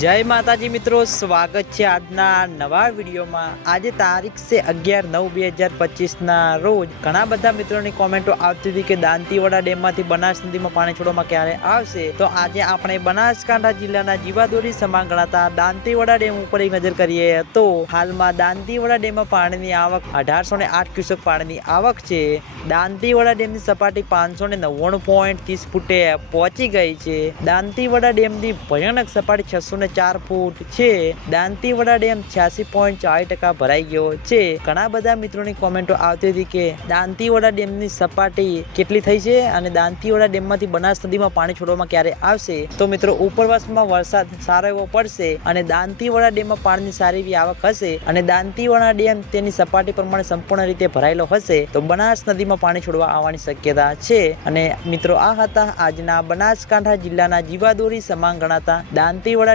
જય માતાજી મિત્રો, સ્વાગત છે આજના નવા વિડીયોમાં. આજે તારીખ છે અગિયાર નવ બે હજાર પચીસના રોજ. ઘણા બધા મિત્રોની કોમેન્ટો આવતી હતી કે દાંતીવાડા ડેમમાંથી બનાસ નદીમાં પાણી છોડવામાં ક્યારે આવશે? તો આજે આપણે બનાસકાંઠા જિલ્લાના જીવાદોરી સમાન ગણાતા દાંતીવાડા ડેમ ઉપર એક નજર કરીએ તો હાલમાં દાંતીવાડા ડેમમાં પાણીની આવક અઢારસો ને આઠ ક્યુસેક પાણીની આવક છે. દાંતીવાડા ડેમની સપાટી પાંચસો ને નવ્વાણું પોઈન્ટ ત્રીસ ફૂટે પહોંચી ગઈ છે. દાંતીવાડા ડેમની ભયાનક સપાટી છસો ને ચાર ફૂટ છે. દાંતીવાડા ડેમ છ્યાસી પોઈન્ટ ચાલીસ ટકા ભરાઈ ગયો છે. ઘણા બધા મિત્રોની કોમેન્ટો આવતી હતી કે દાંતીવાડા ડેમની સપાટી કેટલી થઈ છે અને દાંતીવાડા ડેમમાંથી બનાસ નદીમાં પાણી છોડવામાં ક્યારે આવશે? તો મિત્રો, ઉપરવાસમાં વરસાદ સારો એવો પડશે અને દાંતીવાડા ડેમમાં પાણીની સારી એવી આવક હશે અને દાંતીવાડા ડેમ તેની સપાટી પ્રમાણે સંપૂર્ણ રીતે ભરાયેલો હશે, તો બનાસ નદીમાં પાણી છોડવા આવવાની શક્યતા છે. અને મિત્રો, આ હતા આજના બનાસકાંઠા જિલ્લાના જીવાદોરી સમાન ગણાતા દાંતીવાડા